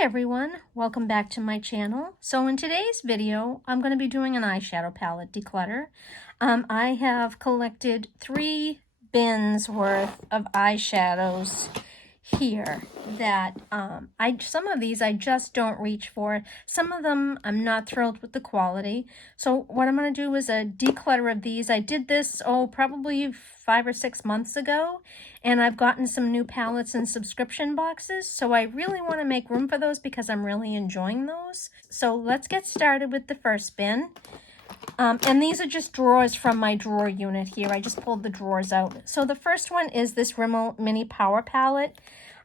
Hi everyone, welcome back to my channel. So in today's video, I'm going to be doing an eyeshadow palette declutter. I have collected 3 bins worth of eyeshadows here that some of these I just don't reach for. Some of them I'm not thrilled with the quality. So what I'm going to do is a declutter of these. I did this probably 5 or 6 months ago, and I've gotten some new palettes and subscription boxes, so I really want to make room for those because I'm really enjoying those. So let's get started with the first bin. And these are just drawers from my drawer unit here. I just pulled the drawers out. So the first one is this Rimmel Mini Power Palette.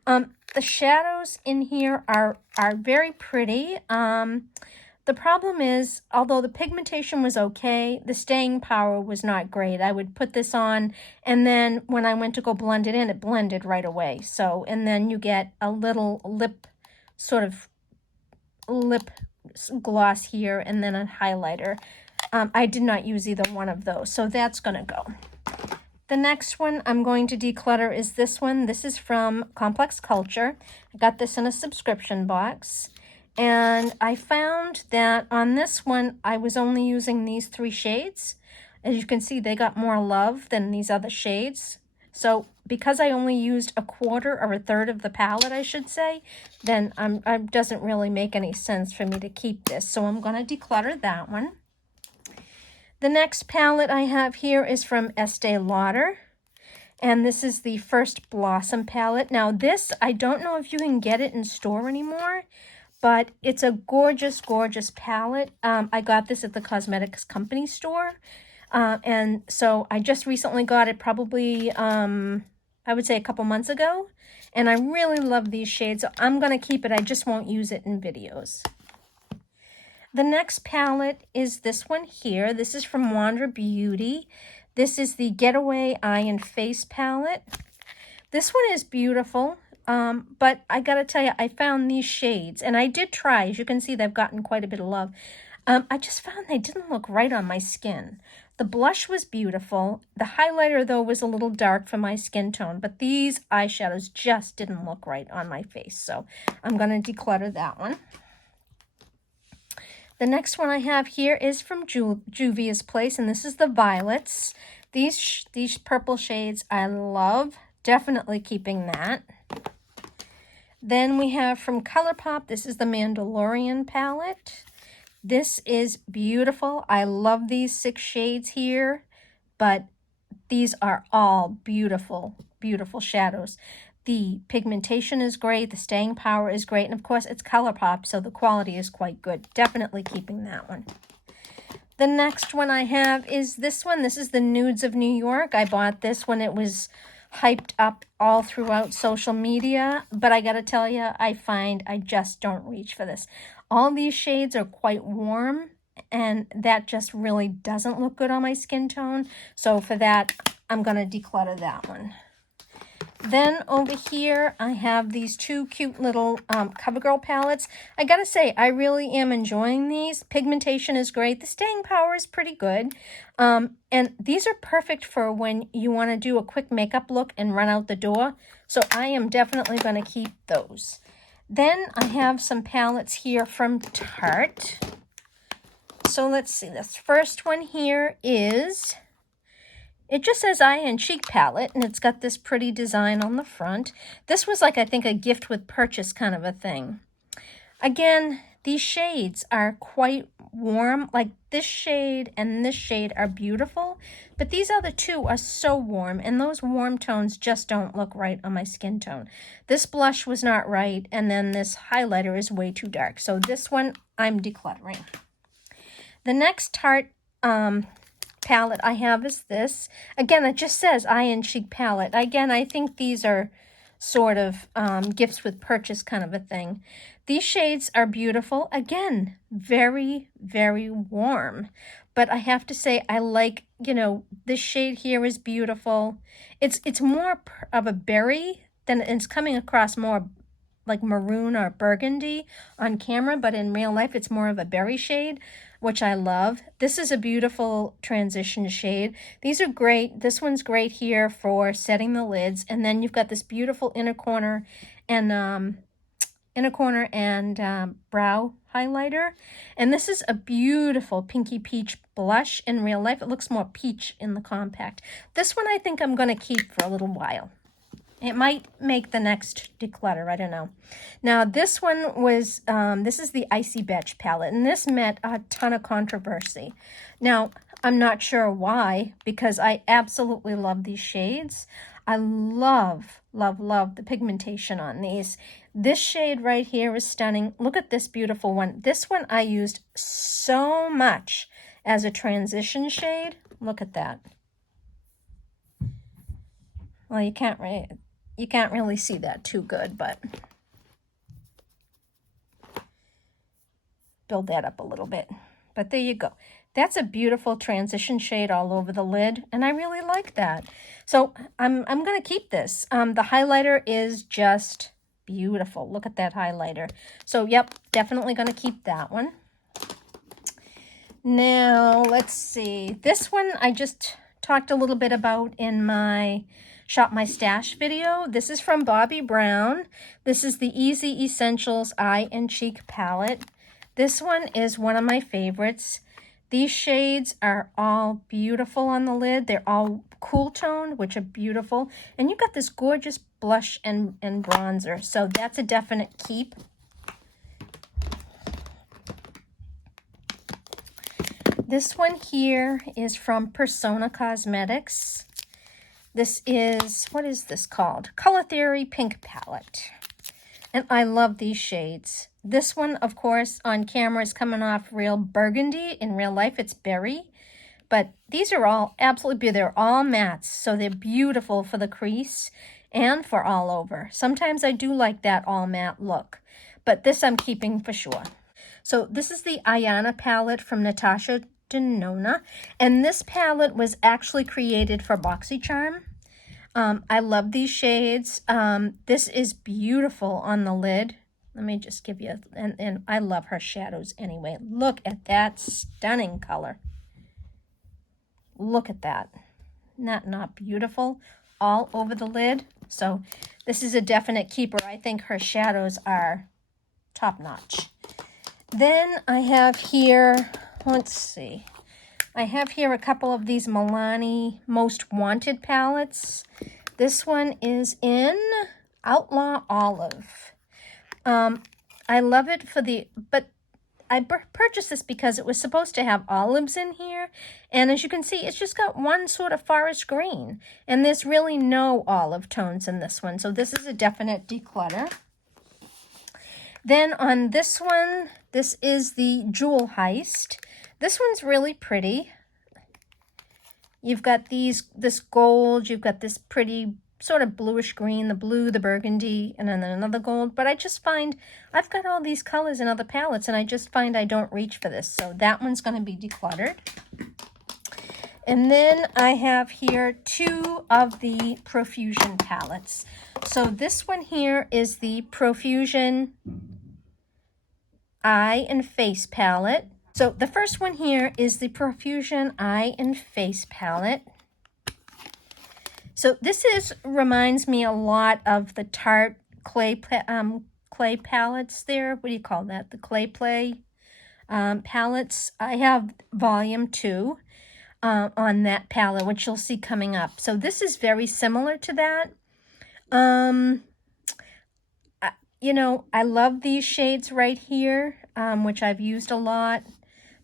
The shadows in here are very pretty. The problem is, although the pigmentation was okay, the staying power was not great. I would put this on, and then when I went to go blend it in, it blended right away. So, and then you get a little lip gloss here, and then a highlighter. I did not use either one of those, so that's going to go. The next one I'm going to declutter is this one. This is from Complex Culture. I got this in a subscription box. And I found that on this one, I was only using these 3 shades. As you can see, they got more love than these other shades. So because I only used a quarter or a third of the palette, I should say, then it doesn't really make any sense for me to keep this. So I'm going to declutter that one. The next palette I have here is from Estee Lauder. And this is the First Blossom palette. Now this, I don't know if you can get it in store anymore, but it's a gorgeous, gorgeous palette. I got this at the Cosmetics Company store. And so I just recently got it probably, I would say a couple months ago. And I really love these shades. So I'm going to keep it. I just won't use it in videos. The next palette is this one here. This is from Wander Beauty. This is the Getaway Eye and Face palette. This one is beautiful. But I gotta tell you, I found these shades, and I did try. As you can see, they've gotten quite a bit of love. I just found they didn't look right on my skin. The blush was beautiful. The highlighter, though, was a little dark for my skin tone, but these eyeshadows just didn't look right on my face, so I'm gonna declutter that one. The next one I have here is from Juvia's Place, and this is the Violets. These purple shades I love. Definitely keeping that. Then we have from ColourPop, this is the Mandalorian palette. This is beautiful. I love these 6 shades here, but these are all beautiful, beautiful shadows. The pigmentation is great, the staying power is great, and of course it's ColourPop, so the quality is quite good. Definitely keeping that one. The next one I have is this one. This is the Nudes of New York. I bought this when it was hyped up all throughout social media, but I gotta tell you, I find I just don't reach for this. All these shades are quite warm, and that just really doesn't look good on my skin tone. So for that, I'm gonna declutter that one. Then over here, I have these 2 cute little CoverGirl palettes. I gotta say, I really am enjoying these. Pigmentation is great. The staying power is pretty good. And these are perfect for when you want to do a quick makeup look and run out the door. So I am definitely going to keep those. Then I have some palettes here from Tarte. So let's see. This first one here is... It just says Eye and Cheek palette, and it's got this pretty design on the front. This was like, I think, a gift with purchase kind of a thing. Again, these shades are quite warm. Like this shade and this shade are beautiful, but these other 2 are so warm, and those warm tones just don't look right on my skin tone. This blush was not right, and then this highlighter is way too dark. So this one, I'm decluttering. The next Tarte palette I have is this. Again, it just says Eye and Cheek palette. Again, I think these are sort of gifts with purchase kind of a thing. These shades are beautiful. Again, very, very warm. But I have to say, I like, you know, this shade here is beautiful. It's more of a berry than it's coming across more like maroon or burgundy on camera, but in real life, it's more of a berry shade, which I love. This is a beautiful transition shade. These are great. This one's great here for setting the lids. And then you've got this beautiful inner corner and inner corner and brow highlighter. And this is a beautiful pinky peach blush in real life. It looks more peach in the compact. This one I think I'm going to keep for a little while. It might make the next declutter, I don't know. Now this one was, this is the Icy Betch palette, and this met a ton of controversy. Now, I'm not sure why, because I absolutely love these shades. I love, love, love the pigmentation on these. This shade right here is stunning. Look at this beautiful one. This one I used so much as a transition shade. Look at that. Well, you can't really see that too good, but build that up a little bit. But there you go. That's a beautiful transition shade all over the lid, and I really like that. So I'm going to keep this. The highlighter is just beautiful. Look at that highlighter. So, yep, definitely going to keep that one. Now, let's see. This one I just talked a little bit about in my Shop My Stash video. This is from Bobbi Brown. This is the Easy Essentials Eye and Cheek palette. This one is one of my favorites. These shades are all beautiful on the lid. They're all cool toned, which are beautiful. And you've got this gorgeous blush and bronzer. So that's a definite keep. This one here is from Persona Cosmetics. This is, what is this called? Color Theory Pink Palette. And I love these shades. This one, of course, on camera is coming off real burgundy. In real life, it's berry. But these are all absolutely beautiful. They're all mattes, so they're beautiful for the crease and for all over. Sometimes I do like that all matte look, but this I'm keeping for sure. So this is the Ayana palette from Natasha Denona, and this palette was actually created for BoxyCharm. I love these shades. This is beautiful on the lid. Let me just give you, and I love her shadows anyway. Look at that stunning color. Look at that. Not beautiful all over the lid. So this is a definite keeper. I think her shadows are top notch. Then I have here, let's see. I have here a couple of these Milani Most Wanted palettes. This one is in Outlaw Olive. I love it for the, but I purchased this because it was supposed to have olives in here. And as you can see, it's just got one sort of forest green. And there's really no olive tones in this one. So this is a definite declutter. Then on this one, this is the Jewel Heist. This one's really pretty. You've got this gold, you've got this pretty sort of bluish green, the blue, the burgundy, and then another gold. But I just find I've got all these colors in other palettes, and I just find I don't reach for this. So that one's going to be decluttered. And then I have here two of the Profusion palettes. So this one here is the Profusion Eye and Face palette. So the first one here is the Profusion Eye and Face palette. So this reminds me a lot of the Tarte clay palettes there. What do you call that? The clay play palettes. I have volume 2 on that palette, which you'll see coming up. So this is very similar to that. You know, I love these shades right here, which I've used a lot.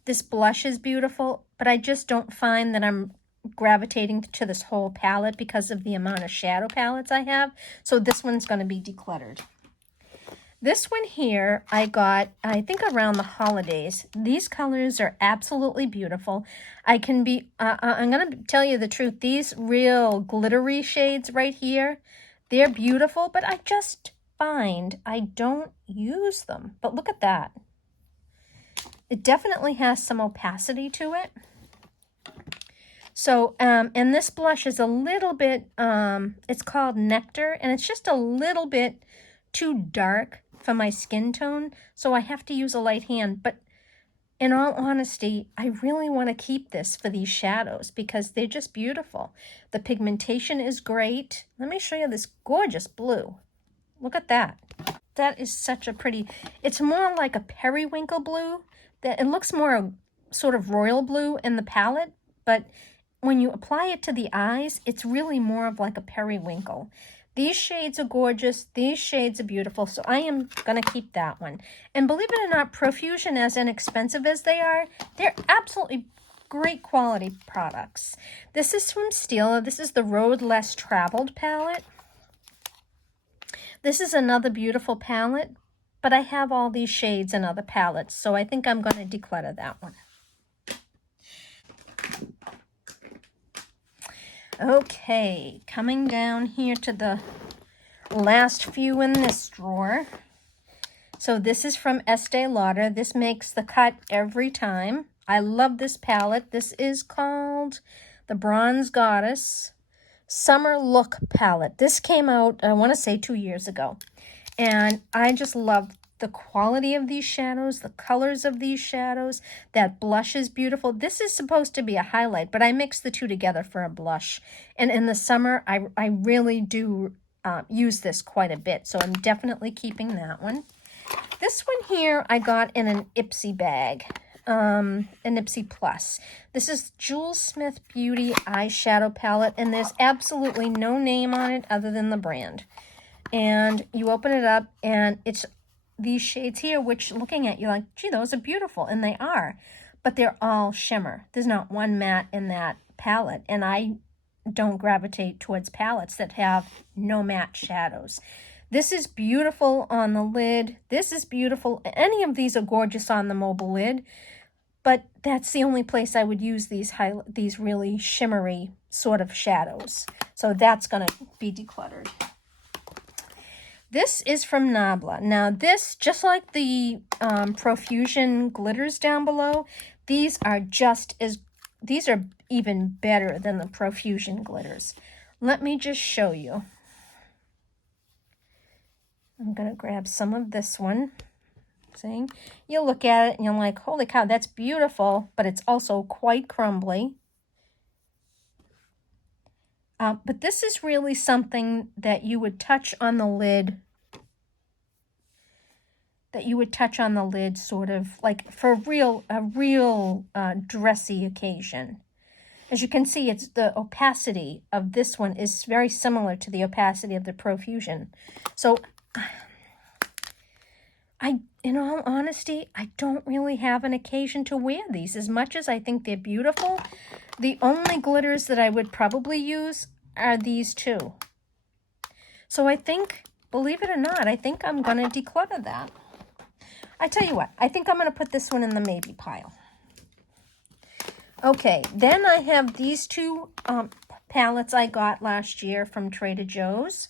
This blush is beautiful, but I just don't find that I'm gravitating to this whole palette because of the amount of shadow palettes I have. So this one's going to be decluttered. This one here I got, I think, around the holidays. These colors are absolutely beautiful. I'm going to tell you the truth. These real glittery shades right here, they're beautiful, but I just find I don't use them. But look at that. It definitely has some opacity to it. So, and this blush is a little bit, it's called Nectar, and it's just a little bit too dark for my skin tone, so I have to use a light hand. But in all honesty, I really want to keep this for these shadows because they're just beautiful. The pigmentation is great. Let me show you this gorgeous blue. Look at that. That is such a pretty, it's more like a periwinkle blue. That it looks more sort of royal blue in the palette, but when you apply it to the eyes, it's really more of like a periwinkle. These shades are gorgeous. These shades are beautiful. So I am going to keep that one. And believe it or not, Profusion, as inexpensive as they are, they're absolutely great quality products. This is from Stila. This is the Road Less Traveled palette. This is another beautiful palette, but I have all these shades in other palettes, so I think I'm going to declutter that one. Okay, coming down here to the last few in this drawer. So this is from Estee Lauder. This makes the cut every time. I love this palette. This is called the Bronze Goddess Summer Look palette. This came out, I want to say 2 years ago. And I just love the quality of these shadows, the colors of these shadows. That blush is beautiful. This is supposed to be a highlight, but I mix the two together for a blush. And in the summer, I really do use this quite a bit. So I'm definitely keeping that one. This one here I got in an Ipsy bag, an Ipsy Plus. This is Jewel Smith Beauty eyeshadow palette, and there's absolutely no name on it other than the brand. And you open it up, and it's these shades here, which looking at, you're like, gee, those are beautiful, and they are. But they're all shimmer. There's not one matte in that palette, and I don't gravitate towards palettes that have no matte shadows. This is beautiful on the lid. This is beautiful. Any of these are gorgeous on the mobile lid, but that's the only place I would use these really shimmery sort of shadows. So that's going to be decluttered. This is from Nabla. Now this, just like the Profusion glitters down below, these are even better than the Profusion glitters. Let me just show you. I'm going to grab some of this one. See? You look at it and you're like, holy cow, that's beautiful, but it's also quite crumbly. But this is really something that you would touch on the lid, sort of like for a real dressy occasion. As you can see, it's the opacity of this one is very similar to the opacity of the Profusion. So in all honesty, I don't really have an occasion to wear these. As much as I think they're beautiful, the only glitters that I would probably use are these two. So I think, believe it or not, I think I'm going to declutter that. I tell you what, I think I'm going to put this one in the maybe pile. Okay, then I have these two palettes I got last year from Trader Joe's.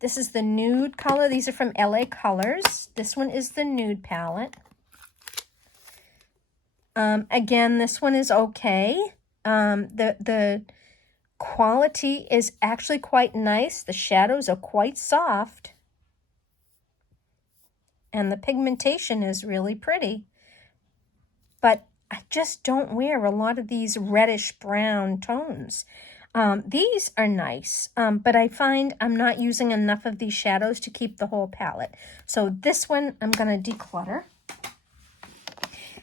This is the nude color. These are from LA Colors. This one is the nude palette. Again, this one is okay. The quality is actually quite nice. The shadows are quite soft. And the pigmentation is really pretty. But I just don't wear a lot of these reddish brown tones. These are nice, but I find I'm not using enough of these shadows to keep the whole palette. So this one I'm going to declutter.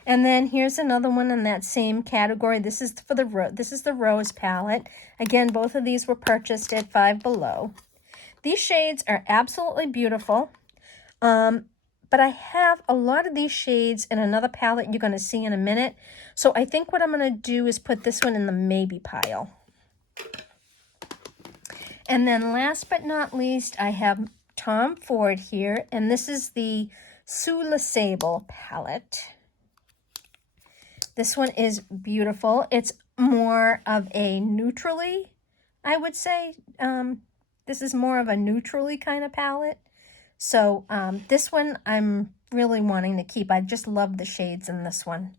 And then here's another one in that same category. This is for the Rose palette. Again, both of these were purchased at Five Below. These shades are absolutely beautiful. But I have a lot of these shades in another palette you're going to see in a minute. So I think what I'm going to do is put this one in the maybe pile. And then last but not least, I have Tom Ford here. And this is the Sous Le Sable palette. This one is beautiful. It's more of a neutrally, I would say. This is more of a neutrally kind of palette. So this one I'm really wanting to keep. I just love the shades in this one.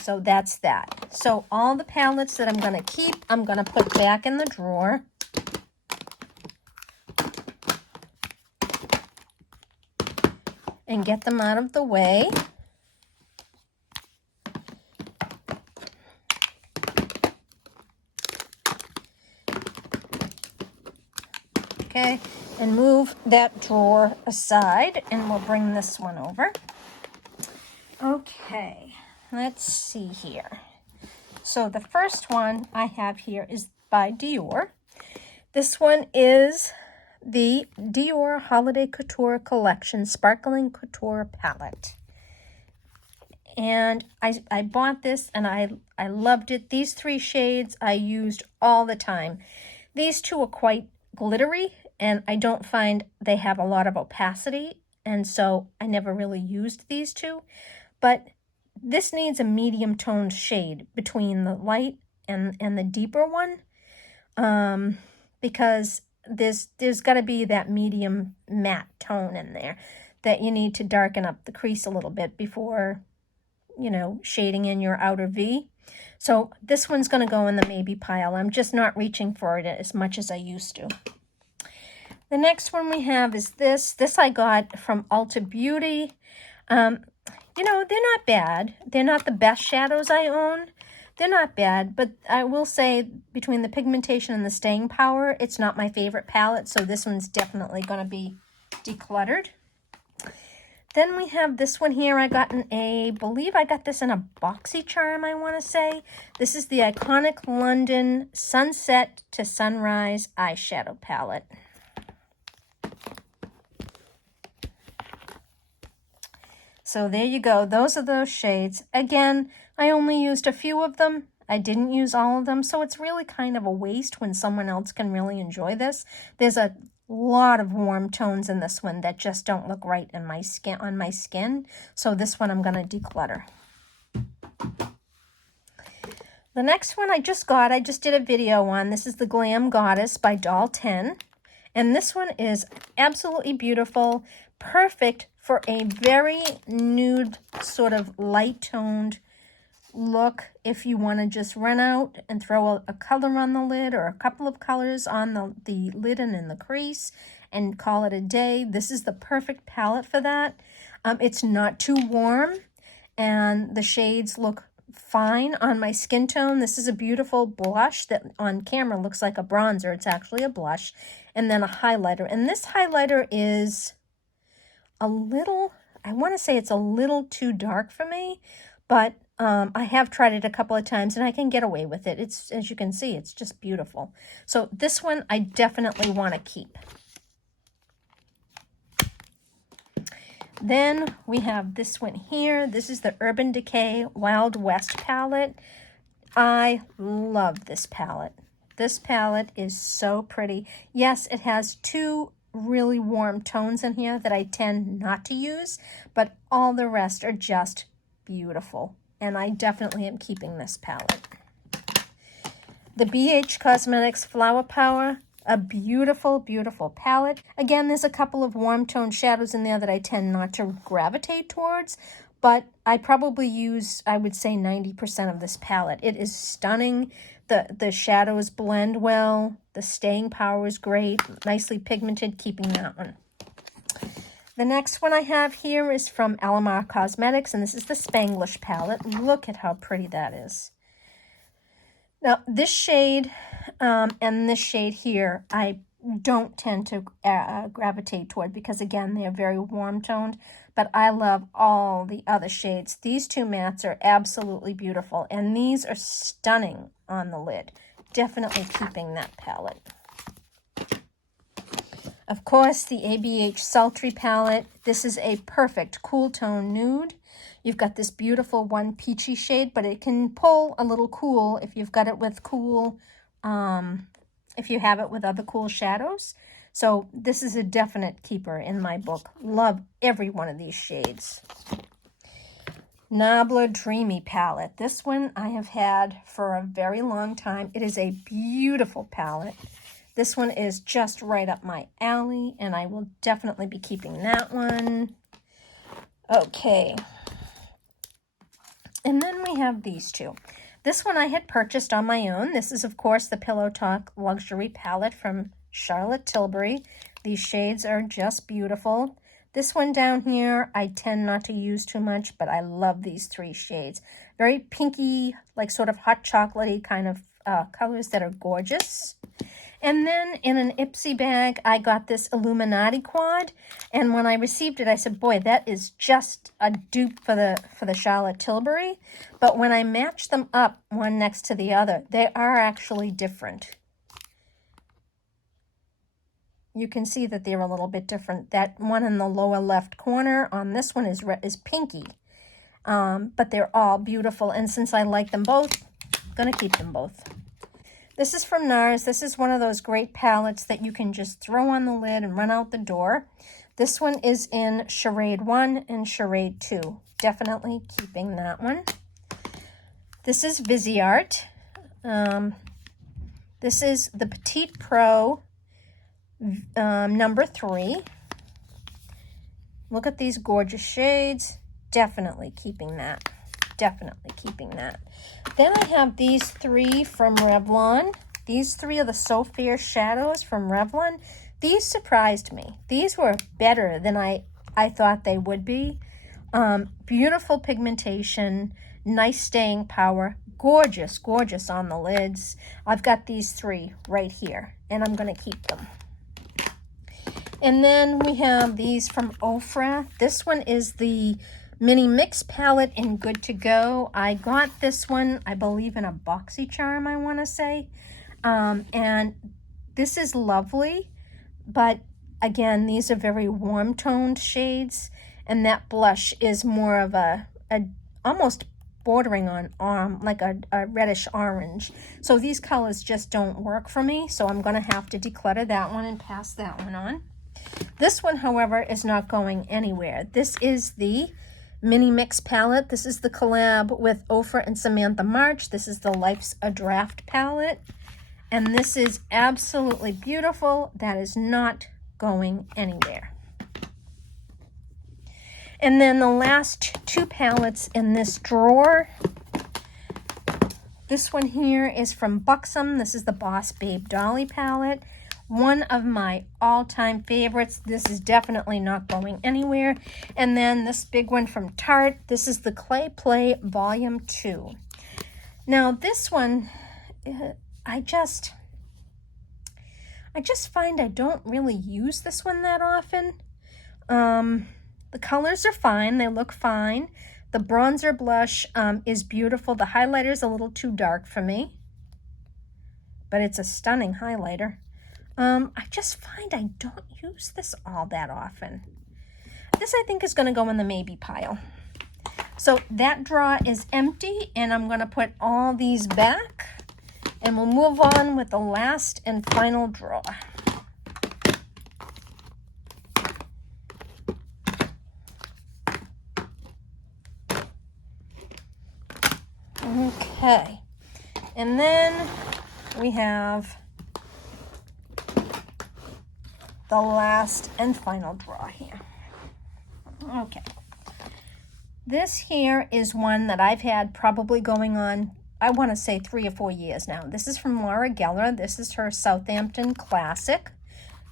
So that's that. So all the palettes that I'm going to keep, I'm going to put back in the drawer. And get them out of the way. Okay. and move that drawer aside, and we'll bring this one over. Okay, let's see here. So the first one I have here is by Dior. This one is the Dior Holiday Couture Collection Sparkling Couture Palette. And I bought this and I loved it. These three shades I used all the time. These two are quite glittery, and I don't find they have a lot of opacity, and so I never really used these two. But this needs a medium toned shade between the light and the deeper one, because there's got to be that medium matte tone in there that you need to darken up the crease a little bit before, you know, shading in your outer V. So this one's going to go in the maybe pile. I'm just not reaching for it as much as I used to. The next one we have is this. This I got from Ulta Beauty. You know, they're not bad. They're not the best shadows I own. They're not bad, but I will say between the pigmentation and the staying power, it's not my favorite palette, so this one's definitely going to be decluttered. Then we have this one here. I believe I got this in a BoxyCharm, I want to say. This is the Iconic London Sunset to Sunrise Eyeshadow Palette. So there you go. Those are those shades. Again, I only used a few of them. I didn't use all of them, so it's really kind of a waste when someone else can really enjoy this. There's a lot of warm tones in this one that just don't look right in my skin, on my skin. So this one I'm going to declutter. The next one I just did a video on. This is the Glam Goddess by Doll 10. And this one is absolutely beautiful, perfect for a very nude, sort of light-toned look if you want to just run out and throw a color on the lid or a couple of colors on the lid and in the crease and call it a day. This is the perfect palette for that. It's not too warm, and the shades look fine on my skin tone. This is a beautiful blush that on camera looks like a bronzer. It's actually a blush, and then a highlighter. And this highlighter is a little, I want to say it's a little too dark for me, but I have tried it a couple of times and I can get away with it. It's, as you can see, it's just beautiful. So this one I definitely want to keep. Then we have this one here. This is the Urban Decay Wild West palette. I love this palette. This palette is so pretty. Yes, it has two really warm tones in here that I tend not to use, but all the rest are just beautiful. And I definitely am keeping this palette. The BH Cosmetics Flower Power, a beautiful, beautiful palette. Again, there's a couple of warm tone shadows in there that I tend not to gravitate towards, but I probably use, I would say, 90% of this palette. It is stunning. The shadows blend well. The staying power is great. Nicely pigmented, keeping that one. The next one I have here is from Alamar Cosmetics, and this is the Spanglish palette. Look at how pretty that is. Now, this shade and this shade here, I don't tend to gravitate toward because, again, they're very warm-toned, but I love all the other shades. These two mattes are absolutely beautiful, and these are stunning on the lid. Definitely keeping that palette. Of course, the ABH Sultry palette. This is a perfect cool tone nude. You've got this beautiful one peachy shade, but it can pull a little cool if you've got it with cool, if you have it with other cool shadows. So this is a definite keeper in my book. Love every one of these shades. Nabla Dreamy palette. This one I have had for a very long time. It is a beautiful palette. This one is just right up my alley, and I will definitely be keeping that one. Okay. And then we have these two. This one I had purchased on my own. This is, of course, the Pillow Talk Luxury Palette from Charlotte Tilbury. These shades are just beautiful. This one down here, I tend not to use too much, but I love these three shades. Very pinky, like sort of hot chocolatey kind of colors that are gorgeous. And then in an Ipsy bag, I got this Illuminati quad. And when I received it, I said, boy, that is just a dupe for the Charlotte Tilbury. But when I match them up one next to the other, they are actually different. You can see that they're a little bit different. That one in the lower left corner on this one is pinky. But they're all beautiful. And since I like them both, I'm going to keep them both. This is from Nars. This is one of those great palettes that you can just throw on the lid and run out the door. This one is in Charade 1 and Charade 2. Definitely keeping that one. This is Viseart. This is the Petite Pro number 3. Look at these gorgeous shades. Definitely keeping that. Definitely keeping that. Then I have these 3 from Revlon. These 3 are the So Fair shadows from Revlon. These surprised me. These were better than I thought they would be. Beautiful pigmentation, nice staying power, gorgeous, gorgeous on the lids. I've got these 3 right here, and I'm going to keep them. And then we have these from Ofra. This one is the Mini Mix palette in Good to Go. I got this one, I believe, in a BoxyCharm, I want to say. And this is lovely, but again, these are very warm toned shades, and that blush is more of a almost bordering on like a reddish orange. So these colors just don't work for me, so I'm going to have to declutter that one and pass that one on. This one, however, is not going anywhere. This is the Mini Mix palette. This is the collab with Ofra and Samantha March. This is the Life's a Draft palette. And this is absolutely beautiful. That is not going anywhere. And then the last 2 palettes in this drawer. This one here is from Buxom. This is the Boss Babe Dolly palette. One of my all-time favorites. This is definitely not going anywhere. And then this big one from Tarte. This is the Clay Play Volume 2. Now this one, I just find I don't really use this one that often. The colors are fine. They look fine. The bronzer blush is beautiful. The highlighter is a little too dark for me, but it's a stunning highlighter. I just find I don't use this all that often. This, I think, is going to go in the maybe pile. So that drawer is empty, and I'm going to put all these back, and we'll move on with the last and final drawer. Okay, and then we have the last and final drawer here. Okay. This here is one that I've had probably going on, I want to say 3 or 4 years now. This is from Laura Geller. This is her Southampton Classic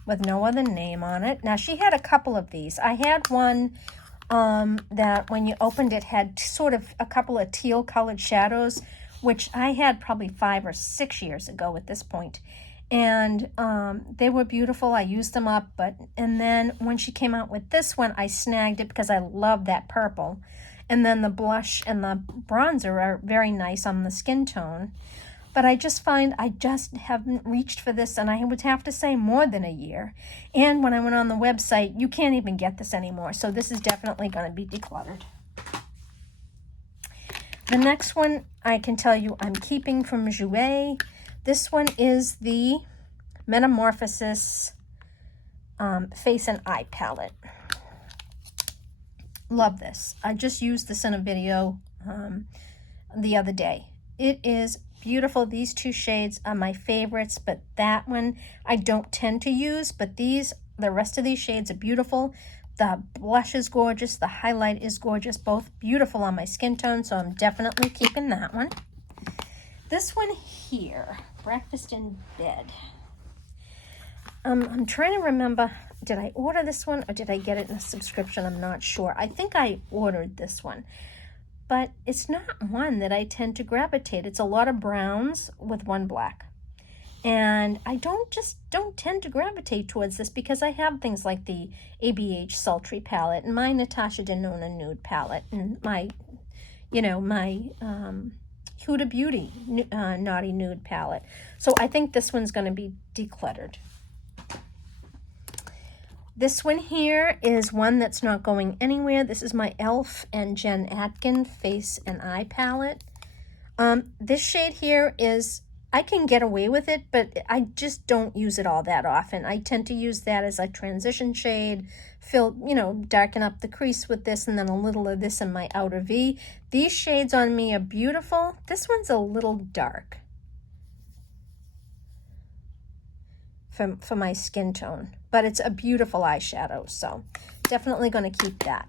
with no other name on it. Now, she had a couple of these. I had one that when you opened it had sort of a couple of teal colored shadows, which I had probably 5 or 6 years ago at this point. And they were beautiful. I used them up, and then when she came out with this one, I snagged it because I love that purple. And then the blush and the bronzer are very nice on the skin tone. But I just find I just haven't reached for this, and I would have to say more than a year. And when I went on the website, you can't even get this anymore. So this is definitely going to be decluttered. The next one I can tell you I'm keeping from Jouer. This one is the Metamorphosis Face and Eye Palette. Love this. I just used this in a video the other day. It is beautiful. These 2 shades are my favorites, but that one I don't tend to use. But the rest of these shades are beautiful. The blush is gorgeous. The highlight is gorgeous. Both beautiful on my skin tone, so I'm definitely keeping that one. This one here, Breakfast in Bed. I'm trying to remember, did I order this one or did I get it in a subscription? I'm not sure. I think I ordered this one, but it's not one that I tend to gravitate. It's a lot of browns with 1 black. And I don't tend to gravitate towards this because I have things like the ABH Sultry palette and my Natasha Denona Nude palette and my, my Huda Beauty Naughty Nude palette. So I think this one's going to be decluttered. This one here is one that's not going anywhere. This is my e.l.f. and Jen Atkin Face and Eye palette. This shade here is, I can get away with it, but I just don't use it all that often. I tend to use that as a transition shade, darken up the crease with this, and then a little of this in my outer V. These shades on me are beautiful. This one's a little dark for my skin tone, but it's a beautiful eyeshadow, so definitely going to keep that.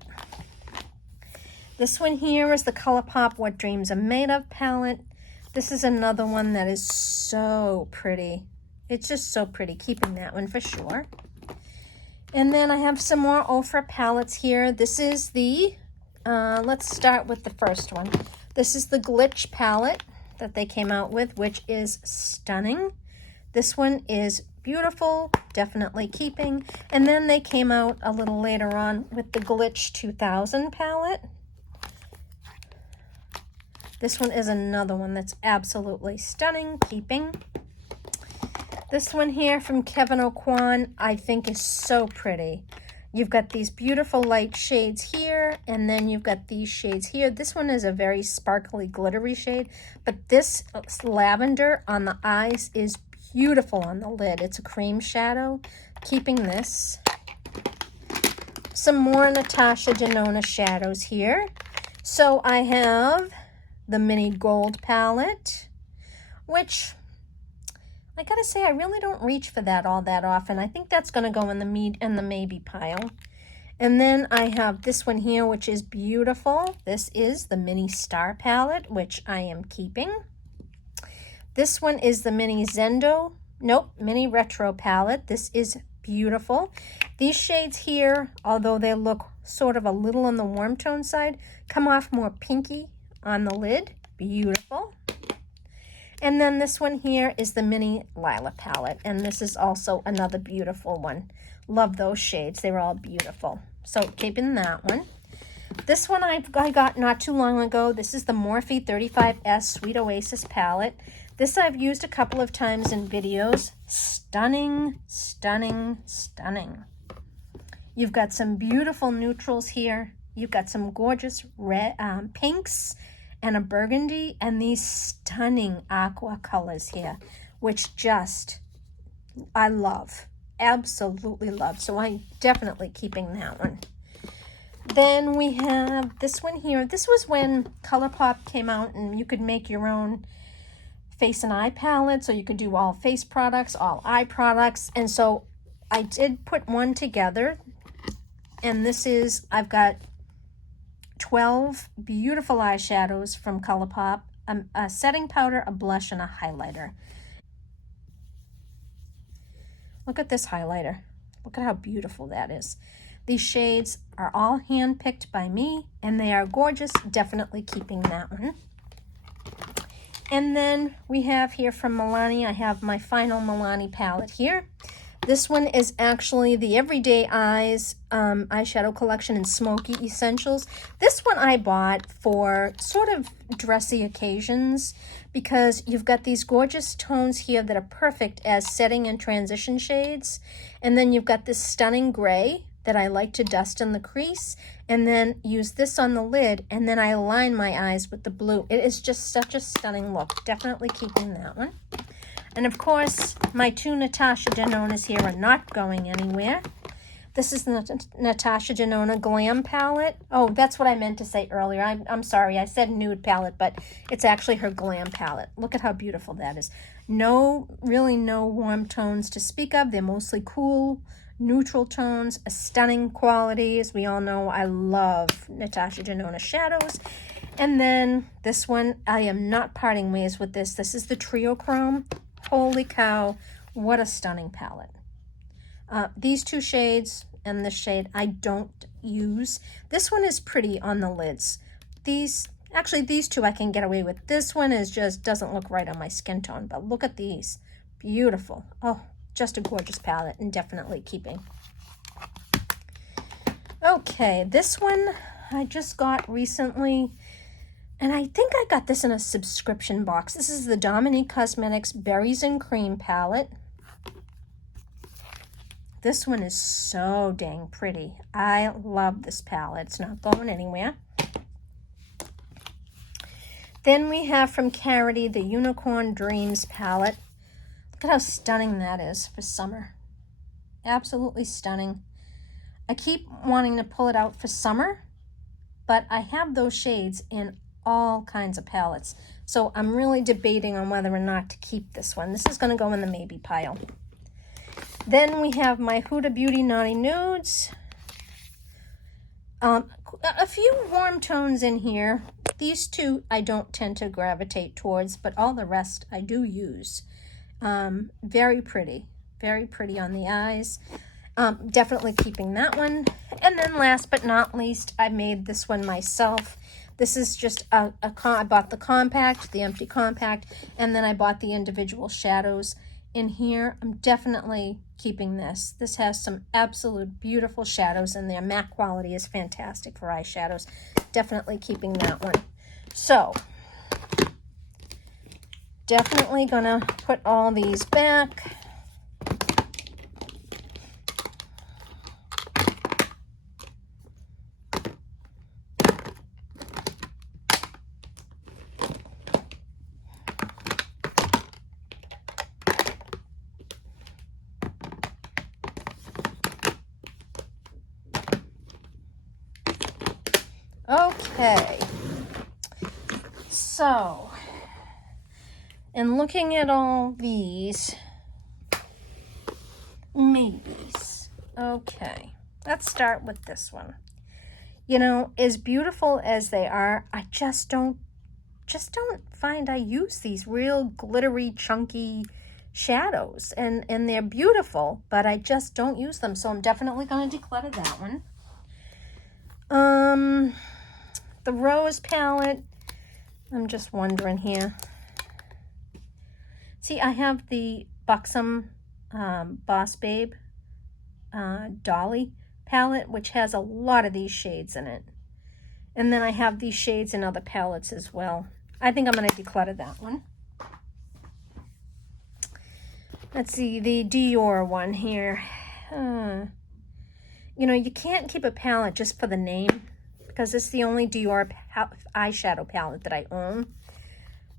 This one here is the ColourPop What Dreams Are Made Of palette. This is another one that is so pretty. It's just so pretty, keeping that one for sure. And then I have some more Ofra palettes here. This is the, let's start with the first one. This is the Glitch palette that they came out with, which is stunning. This one is beautiful, definitely keeping. And then they came out a little later on with the Glitch 2000 palette. This one is another one that's absolutely stunning, keeping. This one here from Kevin Aucoin, I think is so pretty. You've got these beautiful light shades here, and then you've got these shades here. This one is a very sparkly, glittery shade, but this lavender on the eyes is beautiful on the lid. It's a cream shadow, keeping this. Some more Natasha Denona shadows here. So I have the Mini Gold palette, which I gotta say I really don't reach for that all that often. I think that's gonna go in the maybe pile. And then I have this one here, which is beautiful. This is the Mini Star palette, which I am keeping. This one is the Mini Mini Retro palette. This is beautiful. These shades here, although they look sort of a little on the warm tone side, come off more pinky on the lid. Beautiful. And then this one here is the Mini Lila palette, and this is also another beautiful one. Love those shades. They were all beautiful. So keeping that one. This one I got not too long ago. This is the Morphe 35S Sweet Oasis palette. This I've used a couple of times in videos. Stunning, stunning, stunning. You've got some beautiful neutrals here. You've got some gorgeous red, pinks and a burgundy, and these stunning aqua colors here, which just, I love, absolutely love. So I'm definitely keeping that one. Then we have this one here. This was when ColourPop came out and you could make your own face and eye palette, so you could do all face products, all eye products. And so I did put one together, and this is, I've got 12 beautiful eyeshadows from ColourPop, a setting powder, a blush, and a highlighter. Look at this highlighter. Look at how beautiful that is. These shades are all hand-picked by me, and they are gorgeous. Definitely keeping that one. And then we have here from Milani, I have my final Milani palette here. This one is actually the Everyday Eyes eyeshadow collection in Smoky Essentials. This one I bought for sort of dressy occasions because you've got these gorgeous tones here that are perfect as setting and transition shades. And then you've got this stunning gray that I like to dust in the crease, and then use this on the lid, and then I line my eyes with the blue. It is just such a stunning look. Definitely keeping that one. And of course, my two Natasha Denonas here are not going anywhere. This is the Natasha Denona Glam palette. Oh, that's what I meant to say earlier. I'm sorry, I said nude palette, but it's actually her Glam palette. Look at how beautiful that is. Really no warm tones to speak of. They're mostly cool, neutral tones, a stunning quality. As we all know, I love Natasha Denona shadows. And then this one, I am not parting ways with this. This is the Trio Chrome. Holy cow, what a stunning palette. These two shades and this shade I don't use. This one is pretty on the lids. These two I can get away with. This one is just doesn't look right on my skin tone, but look at these. Beautiful. Oh, just a gorgeous palette and definitely keeping. Okay, this one I just got recently, and I think I got this in a subscription box. This is the Dominique Cosmetics Berries and Cream palette. This one is so dang pretty. I love this palette. It's not going anywhere. Then we have from Carity the Unicorn Dreams palette. Look at how stunning that is for summer. Absolutely stunning. I keep wanting to pull it out for summer, but I have those shades in all kinds of palettes. So I'm really debating on whether or not to keep this one. This is going to go in the maybe pile. Then we have my Huda Beauty Naughty Nudes. A few warm tones in here. These two I don't tend to gravitate towards, but all the rest I do use. Very pretty on the eyes. Definitely keeping that one. And then last but not least, I made this one myself. This is just I bought the compact, the empty compact, and then I bought the individual shadows in here. I'm definitely keeping this. This has some absolute beautiful shadows in there. Matte quality is fantastic for eyeshadows. Definitely keeping that one. So, definitely gonna put all these back. Okay, so, in looking at all these maybes, okay, let's start with this one. You know, as beautiful as they are, I just don't find I use these real glittery, chunky shadows, and they're beautiful, but I just don't use them, so I'm definitely going to declutter that one. The Rose palette, I'm just wondering here. See, I have the Buxom Boss Babe Dolly palette, which has a lot of these shades in it. And then I have these shades in other palettes as well. I think I'm going to declutter that one. Let's see, the Dior one here. You know, you can't keep a palette just for the name, because it's the only Dior eyeshadow palette that I own.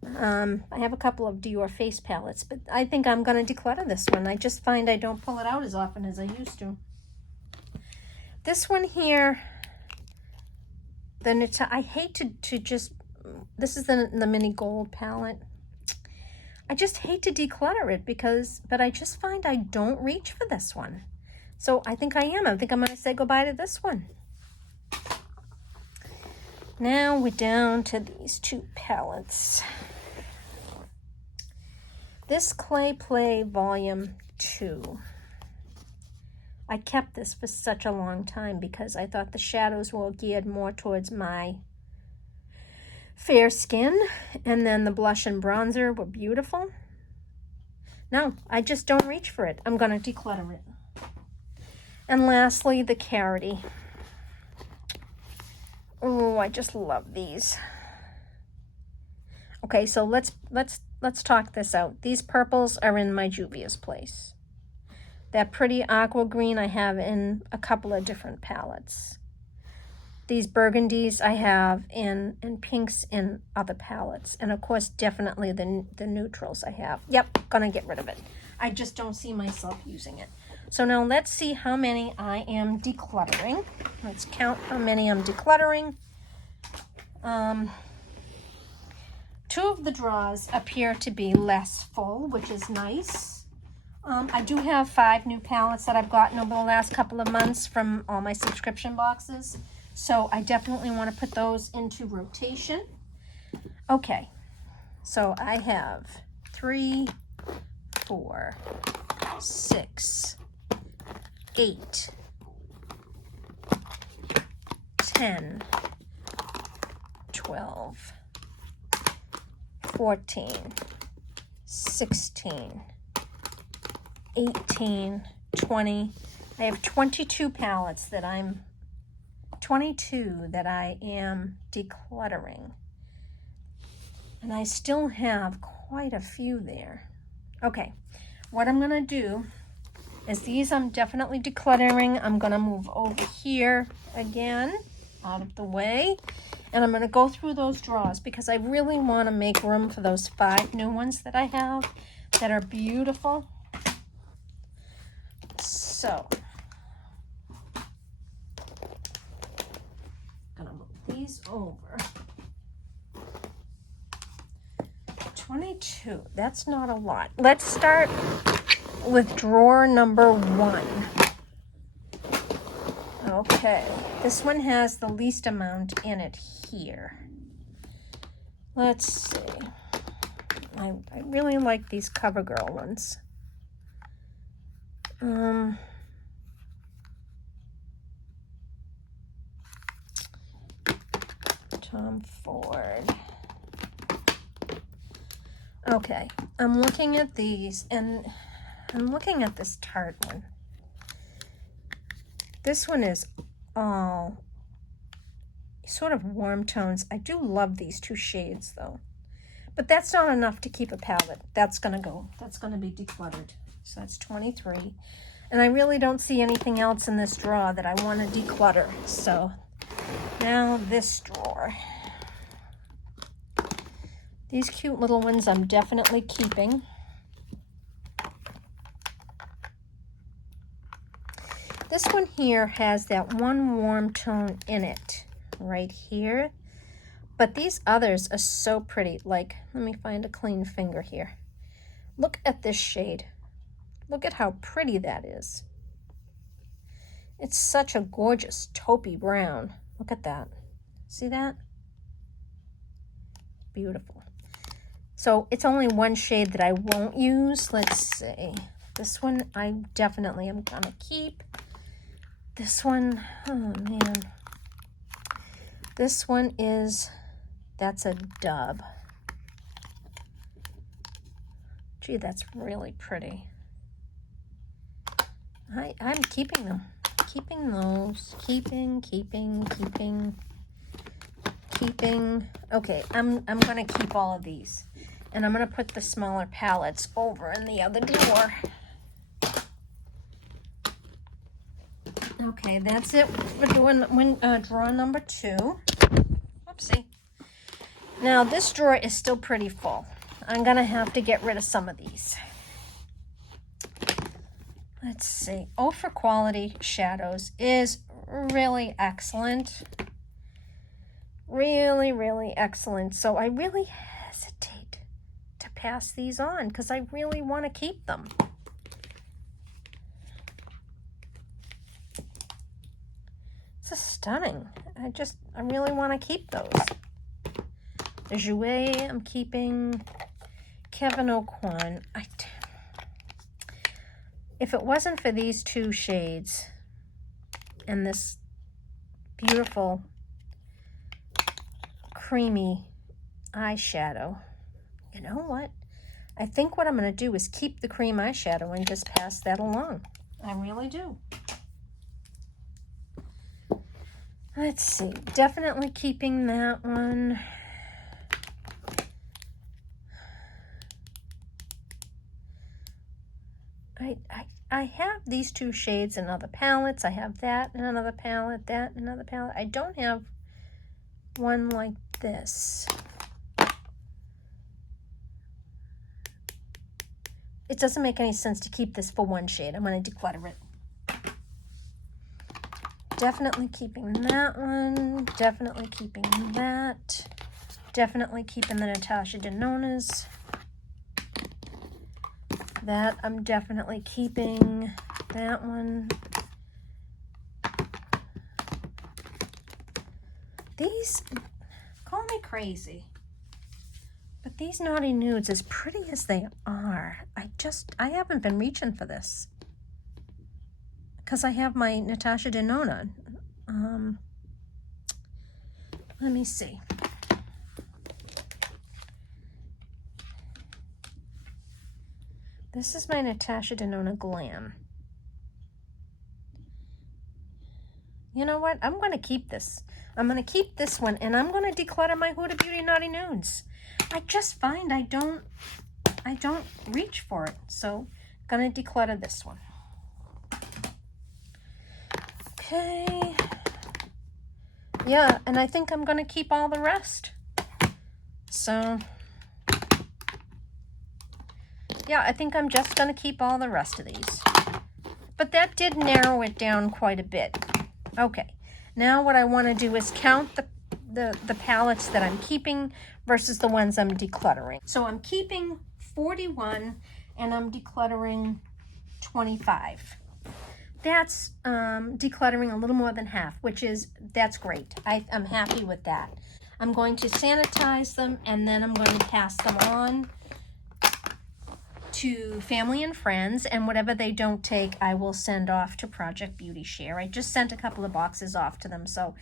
I have a couple of Dior face palettes, but I think I'm going to declutter this one. I just find I don't pull it out as often as I used to. This one here, I hate to just, this is the mini gold palette. I just hate to declutter it but I just find I don't reach for this one. So I think I am. I think I'm going to say goodbye to this one. Now we're down to these two palettes. This Clay Play Volume 2. I kept this for such a long time because I thought the shadows were geared more towards my fair skin, and then the blush and bronzer were beautiful. No, I just don't reach for it. I'm going to declutter it. And lastly, the Carity. Oh, I just love these. Okay, so let's talk this out. These purples are in my Juvia's Place. That pretty aqua green I have in a couple of different palettes. These burgundies I have in pinks in other palettes. And of course, definitely the neutrals I have. Yep, gonna get rid of it. I just don't see myself using it. So now let's see how many I am decluttering. Let's count how many I'm decluttering. Two of the drawers appear to be less full, which is nice. I do have 5 new palettes that I've gotten over the last couple of months from all my subscription boxes. So I definitely want to put those into rotation. Okay, so I have 3, 4, 6, 8, 10, 12, 14, 16, 18, 20. I have 22 palettes that I am decluttering. And I still have quite a few there. Okay, what I'm gonna do is these I'm definitely decluttering. I'm gonna move over here again, out of the way. And I'm gonna go through those drawers because I really wanna make room for those 5 new ones that I have that are beautiful. So, I'm gonna move these over. 22, that's not a lot. Let's start with drawer number 1. Okay, this one has the least amount in it here. Let's see. I really like these CoverGirl ones. Tom Ford. Okay, I'm looking at these, and I'm looking at this Tarte one. This one is all sort of warm tones. I do love these 2 shades though, but that's not enough to keep a palette. That's gonna be decluttered. So that's 23. And I really don't see anything else in this drawer that I want to declutter. So now this drawer. These cute little ones I'm definitely keeping. This one here has that one warm tone in it right here. But these others are so pretty. Like, let me find a clean finger here. Look at this shade. Look at how pretty that is. It's such a gorgeous taupey brown. Look at that. See that? Beautiful. So it's only one shade that I won't use. Let's see. This one I definitely am gonna keep. This one, oh man. This one is, that's a dub. Gee, that's really pretty. I'm keeping them. Keeping those. Keeping. Okay, I'm gonna keep all of these. And I'm gonna put the smaller palettes over in the other drawer. Okay, that's it. We're doing drawer number 2. Oopsie. Now this drawer is still pretty full. I'm gonna have to get rid of some of these. Let's see. Ofra Quality Shadows is really excellent. Really, really excellent. So I really hesitate to pass these on because I really want to keep them. This is stunning. I really want to keep those. The Jouer I'm keeping. Kevin Aucoin. If it wasn't for these 2 shades and this beautiful creamy eyeshadow, you know what? I think what I'm going to do is keep the cream eyeshadow and just pass that along. I really do. Let's see. Definitely keeping that one. I have these 2 shades in other palettes. I have that in another palette, that in another palette. I don't have one like this. It doesn't make any sense to keep this for one shade. I'm going to declutter it. Definitely keeping that one. Definitely keeping that. Definitely keeping the Natasha Denonas. That I'm definitely keeping. That one. These, call me crazy, but these Naughty Nudes, as pretty as they are, I haven't been reaching for this because I have my Natasha Denona. Let me see. This is my Natasha Denona Glam. You know what? I'm going to keep this. I'm going to keep this one, and I'm going to declutter my Huda Beauty Naughty Nudes. I just find I don't reach for it, so I'm going to declutter this one. Okay. Yeah, and I think I'm going to keep all the rest. So, yeah, I think I'm just going to keep all the rest of these. But that did narrow it down quite a bit. Okay, now what I want to do is count the palettes that I'm keeping versus the ones I'm decluttering. So I'm keeping 41 and I'm decluttering 25. That's decluttering a little more than half, that's great. I'm happy with that. I'm going to sanitize them, and then I'm going to pass them on to family and friends, and whatever they don't take, I will send off to Project Beauty Share. I just sent a couple of boxes off to them, so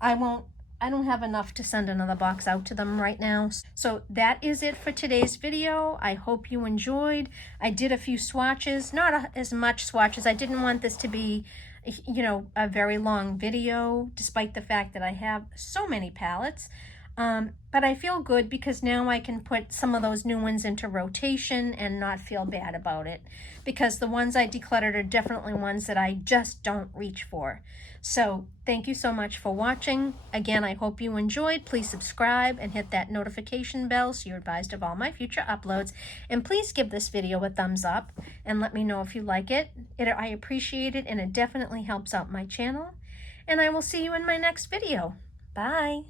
I don't have enough to send another box out to them right now. So that is it for today's video. I hope you enjoyed. I did a few swatches, not as much swatches. I didn't want this to be, you know, a very long video, despite the fact that I have so many palettes. But I feel good because now I can put some of those new ones into rotation and not feel bad about it, because the ones I decluttered are definitely ones that I just don't reach for. So thank you so much for watching. Again, I hope you enjoyed. Please subscribe and hit that notification bell so you're advised of all my future uploads. And please give this video a thumbs up and let me know if you like it. I appreciate it, and it definitely helps out my channel. And I will see you in my next video. Bye.